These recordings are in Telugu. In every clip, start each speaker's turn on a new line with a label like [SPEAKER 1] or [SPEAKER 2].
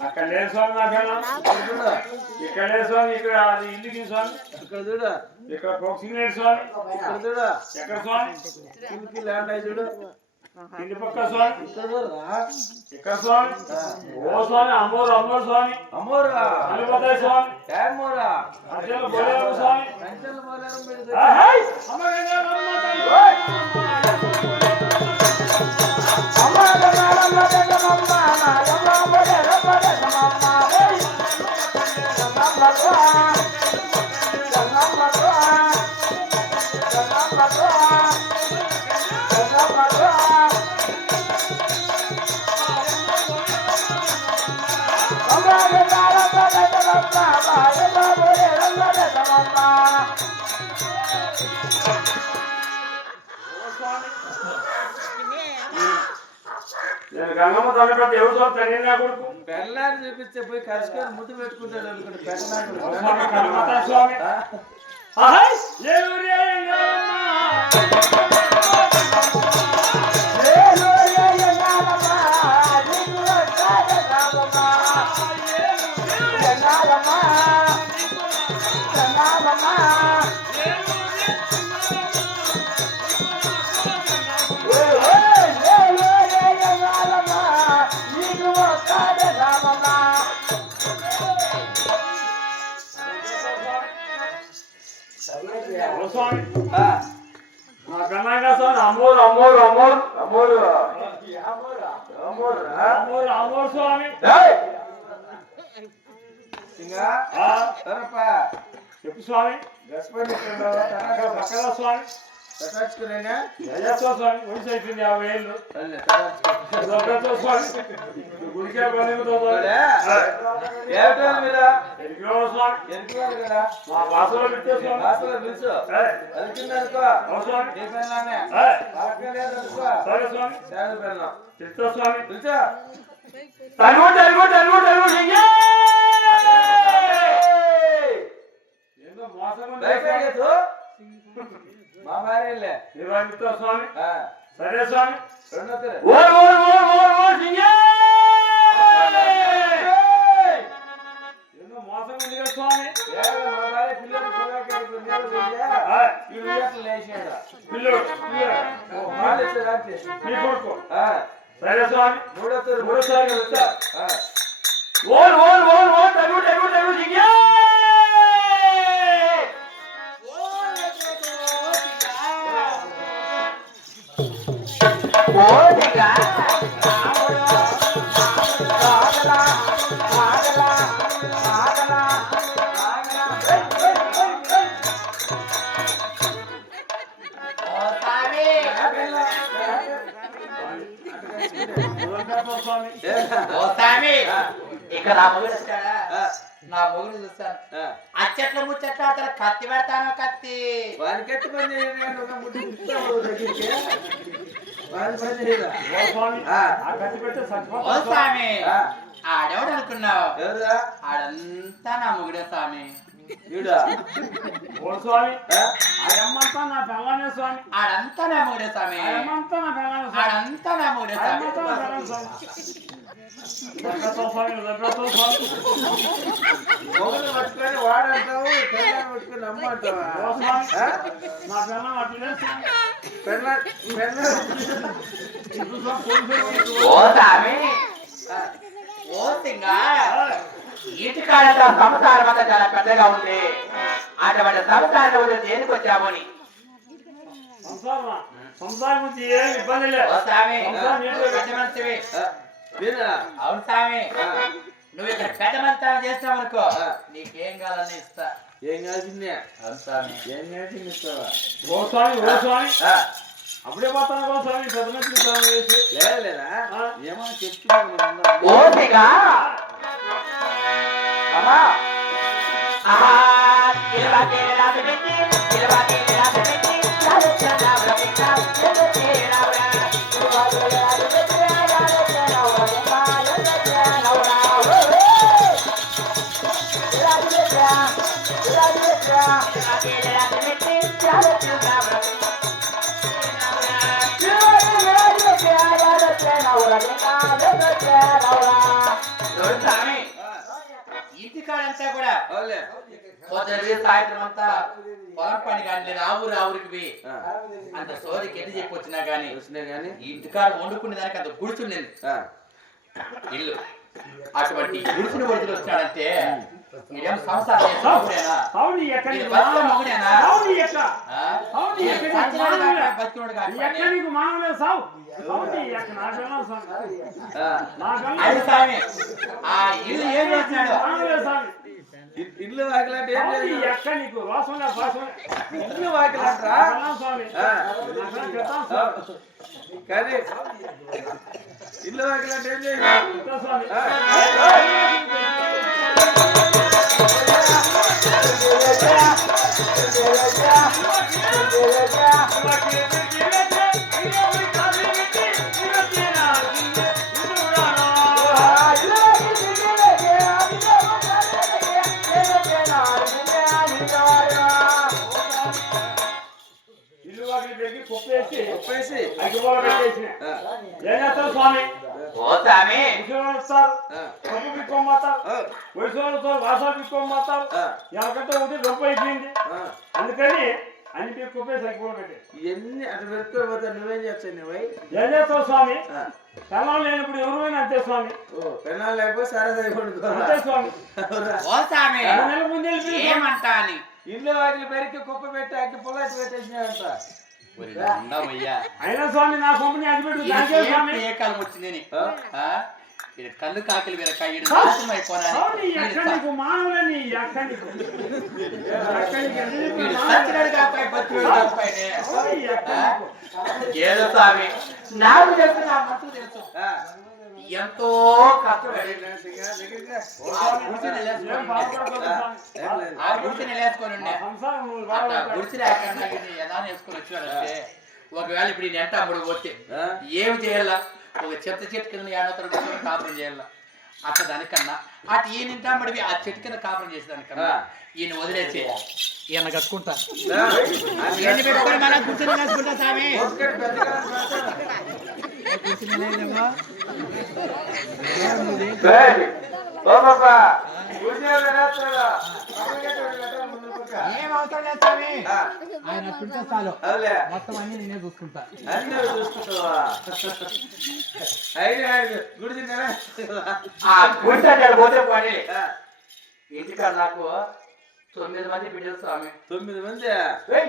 [SPEAKER 1] అక్కడ
[SPEAKER 2] లేదు స్వామి నా పిల్ల
[SPEAKER 1] ఇక్కడ
[SPEAKER 2] లేదు స్వామి ఇక్కడ అది ఇంటికి స్వామి
[SPEAKER 1] ఇక్కడ చూడు
[SPEAKER 2] ఇక్కడ బాక్సింగ్ లేదు స్వామి
[SPEAKER 1] ఇక్కడ చూడు
[SPEAKER 2] ఎక్కడ స్వామి
[SPEAKER 1] కిందికి ల్యాండ్ అయ్యి చూడు
[SPEAKER 2] ఇంటి పక్క స్వామి
[SPEAKER 1] ఇక్కడ చూడరా
[SPEAKER 2] ఇక్కడ స్వామి ఓ స్వామి అమ్మోరు అమ్మోరు స్వామి
[SPEAKER 1] అమ్మోరా
[SPEAKER 2] అల్లిపోతాయి స్వామి
[SPEAKER 1] ఏమోరా
[SPEAKER 2] అసలు బోలేరు స్వామి
[SPEAKER 1] కంచెలు పోలేరు మీరు
[SPEAKER 2] ఆహాయ్! అమ్మ గంగా అమ్మ నేను గంగమ్మ తల్లి పెద్ద ఎవరు స్వామి తండ్రి నా కొడుకు
[SPEAKER 1] పెళ్ళాన్ని చూపిస్తే పోయి కలుసుకొని ముద్దు పెట్టుకుంటాడు అనుకుంటే పెళ్ళాన్ని
[SPEAKER 2] స్వామి సరే స్వామి.
[SPEAKER 1] సేవ పిల్లం
[SPEAKER 2] చెప్తా స్వామి.
[SPEAKER 1] పిలుచు.
[SPEAKER 2] తలుగు తలుగు తలుగు తలుగు సింగే! ఏందో మోసం ఉంది స్వామి.
[SPEAKER 1] భయపడలేదు మా భార్యలే
[SPEAKER 2] స్వామి. సరే స్వామి.
[SPEAKER 1] రెండో తెర.
[SPEAKER 2] ఓ ఓ ఓ ఓ ఓ సింగే! మోసం ఉంది కదా స్వామి.
[SPEAKER 1] ఏ, మా భార్య పిల్లలు పొగాకు నీళ్ళు పోయా,
[SPEAKER 2] ఏయ్,
[SPEAKER 1] ఈ ఉయ్యాట్లు లేచాడు.
[SPEAKER 2] పిల్లోడు
[SPEAKER 1] ఓ, పాలు ఇచ్చే రాత్రి.
[SPEAKER 3] ఇక్కడ నా మొగుడు నా మొగుడు చూస్తాను. అచ్చట్లు ముచ్చట్లు అతను కత్తి పెడతాను కత్తి.
[SPEAKER 1] ఆ
[SPEAKER 2] కత్తి స్వామి.
[SPEAKER 3] స్వామి
[SPEAKER 1] ఆ,
[SPEAKER 3] ఆడెవడు అనుకున్నావు? ఆడంతా నా మొగుడే స్వామి.
[SPEAKER 2] స్వామి.
[SPEAKER 1] ఆ,
[SPEAKER 2] ఆయమ్మంతా నా పిల్లనే స్వామి.
[SPEAKER 3] ఆడంతా నా మొగుడే స్వామి.
[SPEAKER 2] నా
[SPEAKER 3] ఆడంతా నా స్వామి.
[SPEAKER 2] పిల్లనే స్వామి వదిలిపెడతాం స్వామి వదిలిపెడతాం స్వామి
[SPEAKER 1] మొగుడు పట్టుకొని వాడంటావు పెళ్ళాన్ని పట్టుకొని అమ్మ అంటావా?
[SPEAKER 2] ఓ స్వామి
[SPEAKER 1] ఆ?
[SPEAKER 2] నా పిల్లం అట్లనే స్వామి
[SPEAKER 1] పెళ్ళ- పెళ్ళ-
[SPEAKER 2] ఇప్పుడు
[SPEAKER 3] ఓ స్వామి ఓ సింగా ఈటి కాలంలో సంసారం అంతా చాలా పెద్దగా ఉంది. అటువంటి సంసారం దేనికి వచ్చాము అని?
[SPEAKER 2] సంసారం గురించి ఏం ఇబ్బంది లేదు?
[SPEAKER 3] అవును స్వామి నువ్వు ఇక్కడ పెద్ద మంత్రం చేస్తావు అనుకో. నీకేం కావాలని ఇస్తా.
[SPEAKER 1] ఏం
[SPEAKER 3] స్వామి
[SPEAKER 1] ఏం ఇస్తావా
[SPEAKER 2] ఓ స్వామి ఓ స్వామి అప్పుడే పోతాను ఓ స్వామి పెద్ద మనిషి స్వామి వేసి
[SPEAKER 1] లేదు లేదా
[SPEAKER 2] ఆ.
[SPEAKER 1] ఏమో చెప్తున్నాను మనం
[SPEAKER 3] ఓ
[SPEAKER 1] అందరం.
[SPEAKER 3] సిగా అమ్మా ఆహా ఇరవై రాత్రి పెట్టి ఇరవై రాత్రి పెట్టి రాజచంద్ర బ్రతిక ఎంత ఇంటికాడంతా కూడా పొద్దు సాయంత్రం అంతా కానీ ఆ. ఊరు అంత సోదరికి ఎన్ని చెప్పి వచ్చినా
[SPEAKER 1] గానీ.
[SPEAKER 3] ఇంటికాడ వండుకునే దానికి అంత
[SPEAKER 1] గుర్తుండేది
[SPEAKER 3] ఇల్లు. అటువంటి గుడిసిన ఒడికి వచ్చాడంటే మీరేం సంసారం ఆ? ఇల్లు ఏం
[SPEAKER 1] ఇల్లు వాకిలాంటి ఏం
[SPEAKER 2] అవును
[SPEAKER 1] లేదు
[SPEAKER 2] ఎక్క నీకు వాసన వాసన
[SPEAKER 1] ఇల్లు వాకిలాంట్రా? కానీ ఇల్లు వాకిలాంటి ఏం చేయదు ఆ,
[SPEAKER 2] ఏం చేస్తారు స్వామి
[SPEAKER 3] ఓ స్వామి
[SPEAKER 2] కప్పు పిక్కోమంటారు
[SPEAKER 1] ఆ,
[SPEAKER 2] వయసు వస్తారు వాసాలు పిక్కోమంటారు
[SPEAKER 1] ఆ,
[SPEAKER 2] ఎనకంటే ఉంటే రొప్ప అయిపోయింది
[SPEAKER 1] ఇవన్నీ అటు పెట్టుకోకపోతే నువ్వేం చేస్తావు నువ్వై
[SPEAKER 2] ఏం చేస్తావు స్వామి?
[SPEAKER 1] ఆ,
[SPEAKER 2] కళ్ళం లేనప్పుడు ఎవరైనా అంతే స్వామి.
[SPEAKER 1] ఓ పెళ్ళాలు లేకపోతే సరదా
[SPEAKER 2] అంతే స్వామి.
[SPEAKER 3] ఓ స్వామి.
[SPEAKER 2] రెండు నెలల ముందు వెళ్ళి
[SPEAKER 3] ఏమంటా అని
[SPEAKER 1] ఇల్లు వాకిలి పెరికి కుప్ప పెట్టి అగ్గి పొలాటి పెట్టేసినాడంట.
[SPEAKER 2] అయినా స్వామి నా కంపెనీ దానికే స్వామి.
[SPEAKER 3] ఏ కాలం వచ్చిందని? ఈడ కళ్ళు కాకిలి నాశనం
[SPEAKER 2] మానవులని.
[SPEAKER 3] ఏదో స్వామి నాకు మనసు తెలుసు
[SPEAKER 1] ఆ.
[SPEAKER 3] ఎంతో కష్టపడి. ఆ గుడిసెని ఉండే. గుడిసి లేకుండా ఎలా వేసుకొని వచ్చాడంటే ఒకవేళ ఇప్పుడు ఈయన ఎంట అమ్ముడు పోతే? ఏమి చేయాలా ఒక చెత్త చెట్టు కింద యానోతరు కాపురం చేయాలా అట్లా దానికన్నా అటు ఈయన ఇంట అమ్మడివి ఆ చెట్టు కింద కాపురం చేసేదానికన్నా
[SPEAKER 1] ఆ.
[SPEAKER 3] ఈయన వదిలేసి ఈయన కట్టుకుంటా. పెట్టుకొని కూర్చొని స్వామి. ఏం అవసరం లేదు స్వామి ఆయన అట్టుంటే చాలు. మొత్తం అన్ని నేనే చూసుకుంటా.
[SPEAKER 1] చూసుకుంటావా? గుడి తిన్నారా?
[SPEAKER 3] పోతే పోనీ. ఇంటికాడ నాకు తొమ్మిది మంది బిడ్డలు స్వామి.
[SPEAKER 1] తొమ్మిది మంది?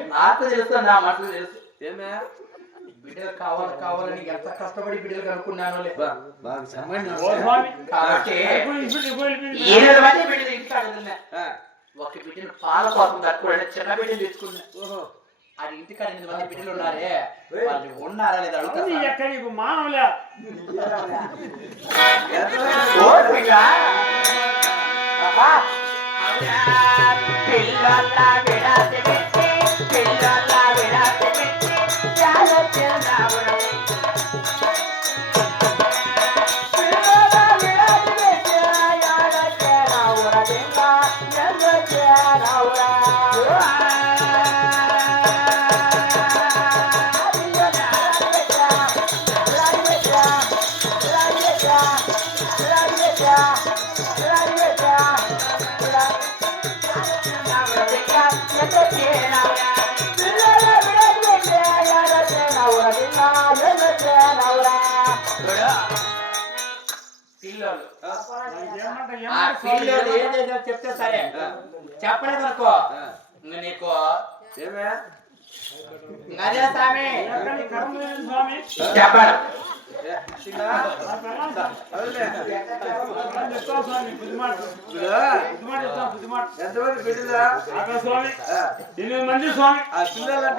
[SPEAKER 3] నాకు తెలుసు నా మనసు తెలుసు.
[SPEAKER 1] ఏమే?
[SPEAKER 3] బిడ్డలు కావాలి కావాలని ఎంత కష్టపడి బిడ్డలు కనుక్కున్నాను కాబట్టి
[SPEAKER 2] వెళ్ళిపోయింది.
[SPEAKER 3] ఏడు మంది బిడ్డలు ఇంటికాడ పాల కోసం తట్టుకోండి చిన్న బిడ్డలు తెచ్చుకున్నా
[SPEAKER 1] ఓహో.
[SPEAKER 3] అది ఇంటికాడ ఎనిమిది మంది బిడ్డలు ఉన్నారే వాళ్ళు ఉన్నారా లేదా అడుగుతా
[SPEAKER 2] అవును ఈ అక్క నీకు మానవులే.
[SPEAKER 3] పిల్లల ఆ పిల్లలు ఏం చేశారో? చెప్తే సరే. చెప్పలేదు అనుకో. నీకు అదే స్వామి. చెప్పాడు?
[SPEAKER 2] నా పిల్లలు స్వామి.
[SPEAKER 1] ఎంతమంది బిడ్డలా?
[SPEAKER 2] ఎనిమిది మంది
[SPEAKER 1] ఆ.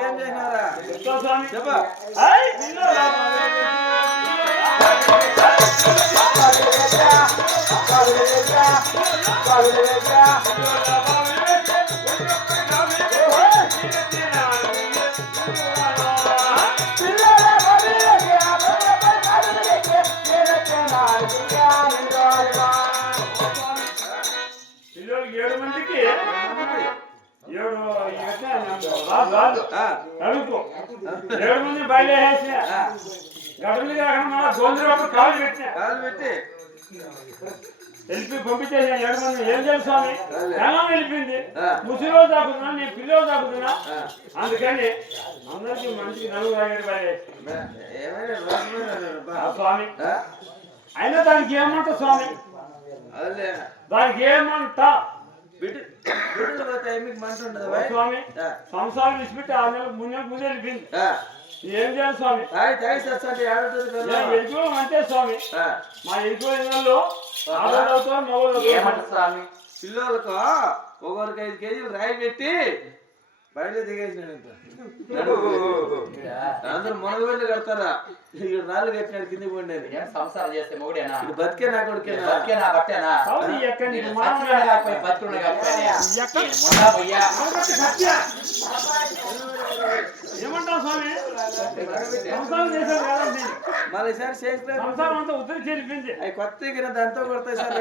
[SPEAKER 1] ఏం చేసినారా? చెప్పు.
[SPEAKER 2] ఏడు మందికి ఏడు ఇవైతే మంది కాలు
[SPEAKER 1] పెట్టి.
[SPEAKER 2] వెళ్ళి పంపించేసిన ఏడు మంది ఏం చేయాలి స్వామి? ఎలా వెళ్ళిపోయింది?
[SPEAKER 1] ఆ.
[SPEAKER 2] ముసలిలో దాకుతున్నా నీ పిల్లలు దాకుతున్నా
[SPEAKER 1] ఆ.
[SPEAKER 2] అందుకని అందరికి మంచి నలుగురు. స్వామి? అయినా దానికి ఏమంట స్వామి? దానికి ఏమంట? స్వామి. సంసారం విడిచిపెట్టి ఆ నెల మూడు నెలలు ముందు వెళ్ళిపోయింది.
[SPEAKER 1] ఆ.
[SPEAKER 2] ఏం చేయాలి స్వామి? ఎదుగు అంతే స్వామి?
[SPEAKER 1] ఆ.
[SPEAKER 2] మా ఎదుగు ఇళ్ళల్లో మగవాళ్ళు.
[SPEAKER 3] స్వామి?
[SPEAKER 1] పిల్లలకు ఒకరికి ఐదు కేజీలు రాయి పెట్టి బయట దిగేసినాడు అందరూ మునగబెట్టి కడతారా? ఇక్కడ రాళ్ళు కట్టినాడు కింద పండేది
[SPEAKER 3] సంసారం చేస్తే మొగుడేనా?
[SPEAKER 1] ఇది బతికే నా
[SPEAKER 3] బట్టేనా? మొండా పోయ్యా.
[SPEAKER 2] మనకొచ్చి సత్య. ఏమంటావు స్వామి?
[SPEAKER 1] మళ్ళీ
[SPEAKER 2] ఉత్తరి చెల్లిపోయింది.
[SPEAKER 1] అవి కొత్త ఎగిన దాంతో కొడతాయి సార్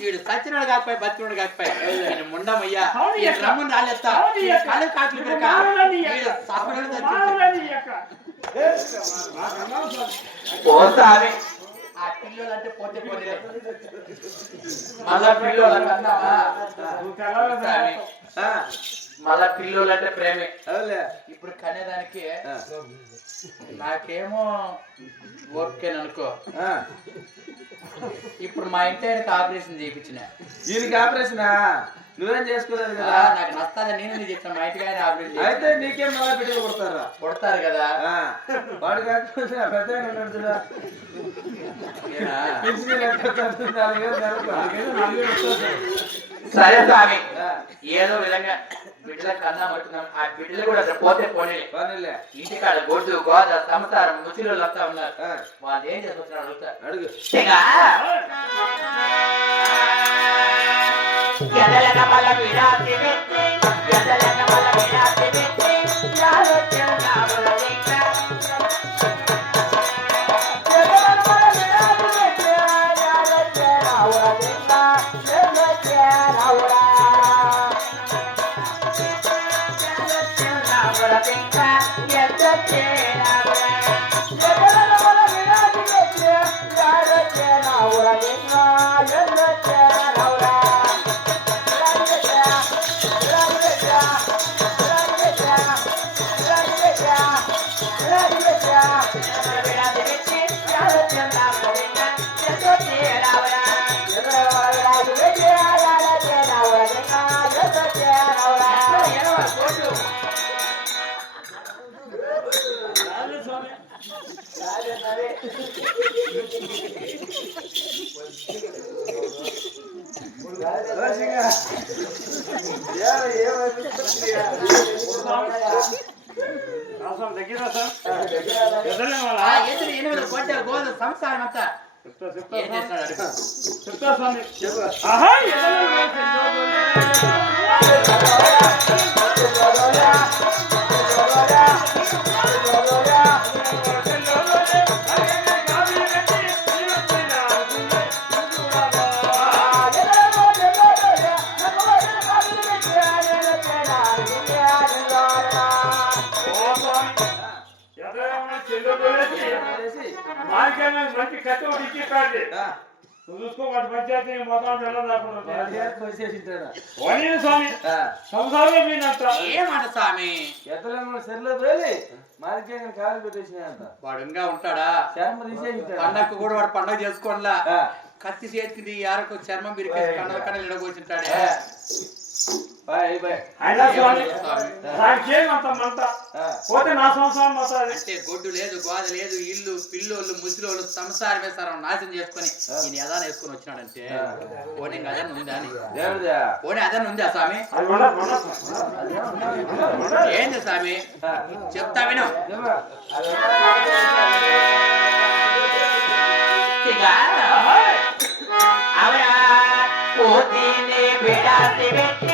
[SPEAKER 3] వీడు సచ్చినోడు కాకపోయి బతుకున్నాడు కాకపోయి. నేను ముండమయ్యా. రమ్ముని రాలేస్తా. ఆ పిల్లలు అంటే పోతే పోతే. మళ్ళా పిల్లలు పోతావి. మళ్ళా పిల్లలు అంటే ప్రేమే ఇప్పుడు కనేదానికి. నాకేమో ఓకే అనుకో. ఇప్పుడు మా ఇంటి ఆయనకి ఆపరేషన్ చేయించిన
[SPEAKER 1] దీనికి ఆపరేషనా నువ్వేం చేసుకోలేదు కదా
[SPEAKER 3] నాకు నస్తాదని నేను నీకు చెప్పిన మా ఇంటికి ఆయన ఆపరేషన్
[SPEAKER 1] అయితే. నీకేం మళ్ళా బిడ్డలు కొడతారా
[SPEAKER 3] కొడతారు కదా.
[SPEAKER 1] వాడు కాకపోతే పెద్ద.
[SPEAKER 2] నాలుగేళ్ళు, నాలుగేళ్ళు.
[SPEAKER 3] సరే స్వామి. ఏదో విధంగా బిడ్డలకు కన్నా పట్టున్నాం ఆ బిడ్డలు కూడా పోతే పోనీ
[SPEAKER 1] పోనీలే.
[SPEAKER 3] ఇంటికాడ గొడ్డు గోద సంసారం ముచ్చిలు అంతా ఉన్నారు. వాళ్ళు ఏం చేసుకుంటున్నారు అడుగుతారు
[SPEAKER 1] అడుగు
[SPEAKER 3] బల సంసారం అంతా
[SPEAKER 2] చెప్తా, చెప్తా చెప్తా స్వామి. ఆహా, మార్కెట్ మీద మంచి కత్తి ఒకటి ఇచ్చి కాదు
[SPEAKER 1] ఆ,
[SPEAKER 2] నువ్వు చూసుకో వాటి పంచాయతీ మొత్తం ఎలా రాకుండా
[SPEAKER 1] వాడి చేతికి వచ్చేసి ఉంటాడు.
[SPEAKER 2] వనీలు స్వామి సంసారమే
[SPEAKER 3] ఏమాట స్వామి?
[SPEAKER 1] తోలి కాలు
[SPEAKER 3] వాడు ఇంకా ఉంటాడా?
[SPEAKER 1] చర్మ తీసేసి
[SPEAKER 3] కూడా వాడు పండగ చేసుకోనిలా.
[SPEAKER 1] ఆ,
[SPEAKER 3] కత్తి చేతికి యారకు చర్మం బిరికేసి కన్నల కన్నలు ఇడగొచ్చుంటాడే.
[SPEAKER 1] Bye bye.
[SPEAKER 2] అయినా స్వామి.
[SPEAKER 3] స్వామి.
[SPEAKER 2] దానికేం అంత మంట.
[SPEAKER 1] ఆ,
[SPEAKER 2] పోతే నా సంసారం మొత్తాది
[SPEAKER 3] అంటే గొడ్డు లేదు గోద లేదు ఇల్లు పిల్లోళ్ళు ముసలోళ్ళు సంసారం వేసారం నాశనం చేసుకొని ఈయన యదాన వేసుకొని వచ్చినాడంటే పోనీ ఇంకా ఉందా అని? పోనీ ఉందా స్వామి? ఏంది స్వామి? చెప్తా విను. పోతీనే విడాసి పెట్టి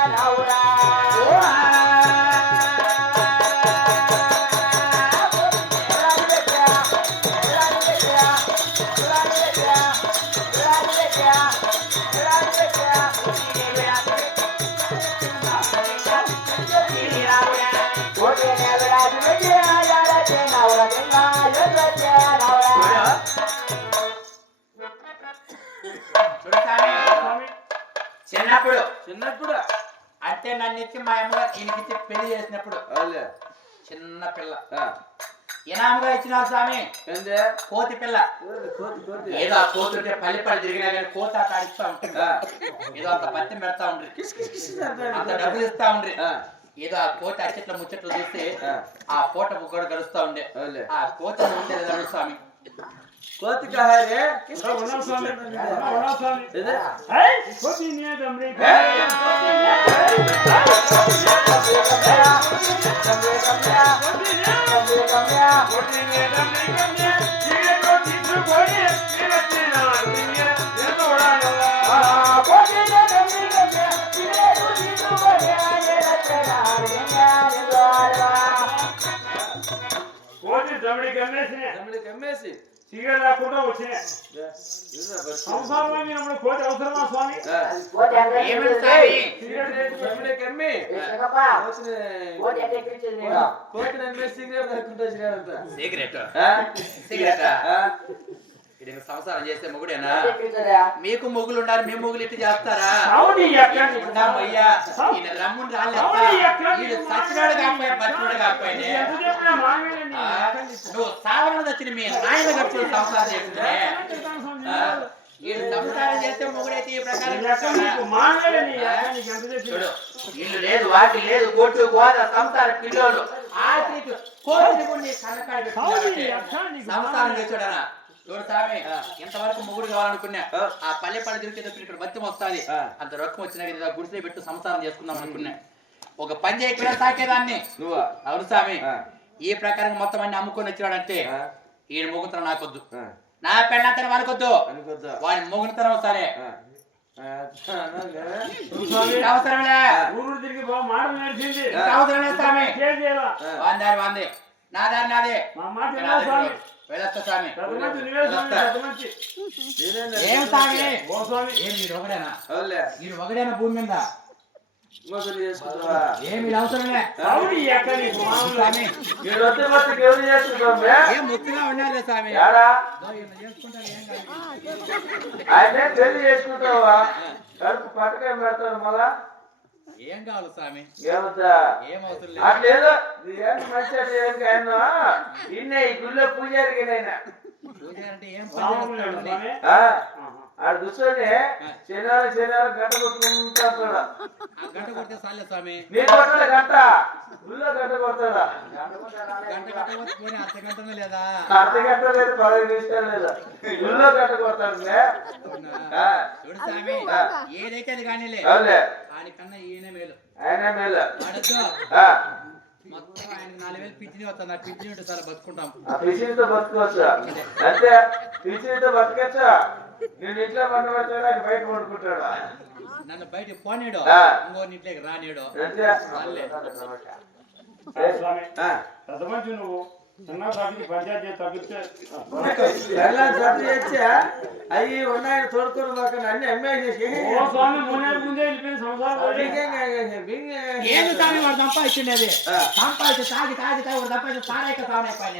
[SPEAKER 3] చిన్నప్పుడు
[SPEAKER 1] చిన్నప్పుడు
[SPEAKER 3] అంటే నన్ను ఇచ్చి మా అమ్మగారు ఈయనకిచ్చి పెళ్ళి చేసినప్పుడు చిన్న పిల్ల
[SPEAKER 1] ఆ,
[SPEAKER 3] ఇనాముగా ఇచ్చినారు స్వామి కోతి పిల్ల
[SPEAKER 1] కోతి, కోతి కోతి
[SPEAKER 3] ఏదో ఆ కోతి ఉంటే పల్లి పల్లి తిరిగినా కానీ కోత అట్లా ఆడిస్తా ఉంటుంది
[SPEAKER 1] ఆ,
[SPEAKER 3] ఏదో అంత పత్తి పెడతా ఉండ్రి
[SPEAKER 1] కిస్ కిస్ కిస్ అంటాడు.
[SPEAKER 3] అంత డబ్బులు ఇస్తా ఉండ్రి
[SPEAKER 1] ఆ,
[SPEAKER 3] ఏదో ఆ కోతి అచ్చట్లు ముచ్చట్లు చూస్తే
[SPEAKER 1] ఆ,
[SPEAKER 3] ఆ పూట బుగ్గడు గడుస్తా ఉండే ఆ కోత ఉండేది కదా స్వామి
[SPEAKER 1] కోతి
[SPEAKER 2] ఉన్నాం స్వామి. ఉన్నాం స్వామి కోతి దమ్రి కమ్మేసి
[SPEAKER 1] తమ్ముడికి అమ్మేసి
[SPEAKER 2] సిగరెట్ రాకుండా వచ్చినాయి. సంసారంలో ఉన్నప్పుడు కోతి అవసరమా స్వామి? సిగరెట్
[SPEAKER 1] అమ్మి కోతిని అమ్మేసి సిగరెట్.
[SPEAKER 3] సిగరెట్.
[SPEAKER 1] ఆ?
[SPEAKER 3] సిగరెట్?
[SPEAKER 1] ఆ?
[SPEAKER 3] ఇది ఇంకా సంసారం చేసే మొగుడేనా? మీకు మొగులు ఉండాలి మీ మొగులు ఇట్లా చేస్తారా ఉండమ్మయ్యా ఈయన రమ్ముని రాలేస్తా ఈయన సచ్చినాడు కాకపోయా బచ్చినాడు కాకపోయినే
[SPEAKER 2] ఎంత చెప్పినా మామేనండి
[SPEAKER 3] ఆ, నువ్వు సావరణ తెచ్చిన మీ నాయన గప్పుడు సంసారం ఆ, ఈయన సంసారం చేస్తే మొగుడైతే ఈ ప్రకారం చూడు ఇల్లు లేదు వాటి లేదు కొట్టు గోద సంసార పిల్లోలు పెట్టుకున్నావంటే సంసారం చేసాడనా చూడు ఇంతవరకు మొగుడు కావాలనుకున్నా ఆ. పల్లె పల్లె తిరిగేటప్పుడు ఇక్కడ బత్యం వస్తుంది. అంత రొక్కం వచ్చినా కదా గుడిసెలో పెట్టు సంసారం చేసుకుందాం అనుకున్నా. ఒక పని చేయకుండా సాకేదాన్ని
[SPEAKER 1] నువ్వా?
[SPEAKER 3] అవును స్వామి ఈ ప్రకారం మొత్తం అన్ని అమ్ముకొని వచ్చినాడంటే ఈయన మొగుతనం నాకొద్దు. నా వానికొద్దు
[SPEAKER 1] అనుకోద్దా.
[SPEAKER 3] వాడి మొగుతనం సరే. అవసరంలే
[SPEAKER 2] ఊరు తిరిగి మాట
[SPEAKER 1] ఆ.
[SPEAKER 3] అవసరమే స్వామి వాంది. నాదే
[SPEAKER 2] స్వామి.
[SPEAKER 3] వెళ్ళొస్తా స్వామి? ఏం స్వామి?
[SPEAKER 2] ఓ స్వామి.
[SPEAKER 3] ఏం మీరు ఒకడేనా. మీరు ఒకడేనా భూమి మీద?
[SPEAKER 1] మోసం చేసుకుంటావా?
[SPEAKER 3] ఏం మీరు అవసరమే? స్వామి ఏం ముత్తుగా ఉండాలి స్వామి?
[SPEAKER 1] చేసుకుంటావా? కడుపు పట్టకాయ పెడతాడు మళ్ళా?
[SPEAKER 3] ఏం కావాలి స్వామి?
[SPEAKER 1] ఏమవుతా
[SPEAKER 3] ఏం అవసరం లేదు.
[SPEAKER 1] అట్లేదు ఏం మంచి ఆయన ఇన్నే ఈ గుళ్ళో పూజారికి ఆయన.
[SPEAKER 3] పూజ అంటే ఏం
[SPEAKER 1] ఆడ కూర్చొని శనివారం శనివారం గంట కొట్టుకుంటాడు
[SPEAKER 3] ఆ గంట కొడితే చాలే స్వామి.
[SPEAKER 1] నీ కొట్టాడు గంట. గుళ్ళో గంట కొడతాడా?
[SPEAKER 3] గంట గంట కొట్టి పోనీ అర్ధ గంటనే లేదా?
[SPEAKER 1] అర్ధ గంట లేదు పదహైదు నిమిషాలు లేదు. గుళ్ళో గంట కొడతాడు
[SPEAKER 3] అవునా?
[SPEAKER 1] ఆ,
[SPEAKER 3] చూడు స్వామి
[SPEAKER 1] ఆ.
[SPEAKER 3] ఏదైతే అది కానీలే.
[SPEAKER 1] అవునులే.
[SPEAKER 3] ఆయనకన్నా ఈయనే మేలు.
[SPEAKER 1] ఆయన మేలు.
[SPEAKER 3] ఆడొచ్చు
[SPEAKER 1] ఆ,
[SPEAKER 3] మొత్తం ఆయనకి నాలుగు వేలు పింఛని వస్తుంది. ఆ పింఛని ఉంటే చాలా బతుకుంటాం.
[SPEAKER 1] ఆ పిచ్చినితో బతకవచ్చు? అంతే. పిచ్చినితో బతకచ్చు? నేను ఇంట్లో ఆయన బయట పండుకుంటాడు?
[SPEAKER 3] నన్ను బయట పోనీడు. ఇంకో ఇంట్లోకి రానీడు.
[SPEAKER 1] అంతే
[SPEAKER 3] వాళ్ళే.
[SPEAKER 2] స్వామి?
[SPEAKER 1] ఆ.
[SPEAKER 2] పెద్ద మంచి నువ్వు
[SPEAKER 1] అవి ఉన్నాయని తోడుకొని పక్కన అన్ని అమ్మేసేసి
[SPEAKER 2] ఓ స్వామి మునే ముందే వెళ్ళిపోయిన సంసారం
[SPEAKER 3] ఏమి స్వామి వాడు సంపాదించిండేది?
[SPEAKER 1] ఆ.
[SPEAKER 3] సంపాదించి తాగి తాగి తాగి వాడు సంపాదించి తారేక సావనే పైన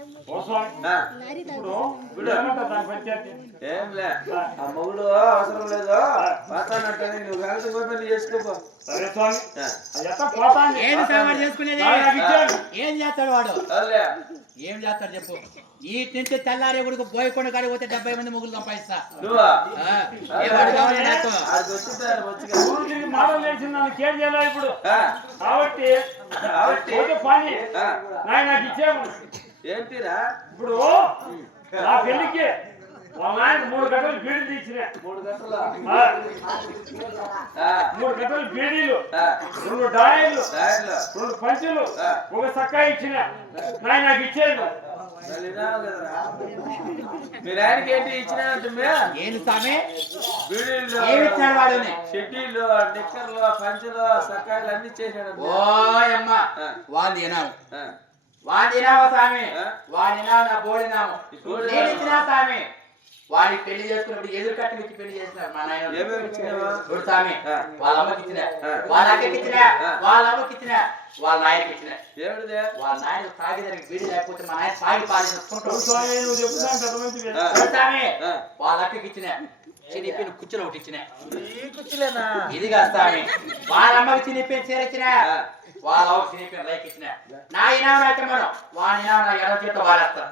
[SPEAKER 1] ఆ, ఏంలే మొగుడు అవసరం లేదు. పోతానంటే నువ్వు కలిసి పోయి చేసుకోపో.
[SPEAKER 3] సామాన్ చేసుకునేది. ఏం చేస్తాడు వాడు. ఏం చేస్తాడు చెప్పు. ఈ నుంచి తెల్లారే గుడికి బోయకొండ కాడికి పోతే డెబ్బై మంది ముగ్గురు సంపాదిస్తా.
[SPEAKER 2] ఇప్పుడు? కాబట్టి నాకు ఇచ్చాము
[SPEAKER 1] ఏంటిరా?
[SPEAKER 2] ఇప్పుడు నా పెళ్ళికి వాళ్ళ నాయన మూడు గంటలు బీడీలు తీసిన
[SPEAKER 1] మూడు గంటల?
[SPEAKER 2] మూడు గంటలు బీడీలు రెండు డాయలు రెండు పంచులు. ఒక చక్కా ఇచ్చిన. నాయన నాకు ఇచ్చేది
[SPEAKER 1] మీరు ఆయనకి ఏంటి
[SPEAKER 3] వాడుని
[SPEAKER 1] షెడ్డీలు నిక్కర్లు పంచులు సక్కాయలు అన్ని చేశాడు
[SPEAKER 3] ఓ అమ్మ వాంది ఏనావు వాడినావా స్వామి?
[SPEAKER 1] ఆ?
[SPEAKER 3] వాడినావు నా బోడినాము. నేను ఇచ్చినా స్వామి? వాడిని పెళ్ళి చేసుకున్నప్పుడు ఎదురు కట్టి ఇచ్చి పెళ్ళి చేసినారు? మా నాయన స్వామి. వాళ్ళ అమ్మకి ఇచ్చిన. వాళ్ళ అక్కకి ఇచ్చిన. వాళ్ళ అమ్మకి ఇచ్చిన. వాళ్ళ నాయనకి ఇచ్చిన. వాళ్ళ నాయన తాగేదానికి వీడి లేకపోతే మా నాయన తాగి పాలించుకుంటాడు
[SPEAKER 2] స్వామి.
[SPEAKER 3] వాళ్ళ అక్కకి ఇచ్చిన. చినిపిన కుచ్చులు ఒకటి ఇచ్చిన. ఇది కాదు స్వామి వాళ్ళ అమ్మకి చినిపిన చీర ఇచ్చిన. వాళ్ళ అమ్మకి చినిపిన లైక్ ఇచ్చిన. నా ఇనామ నాకేమను వాడి ఇనామ నా ఎడవ చేత వాడేస్తా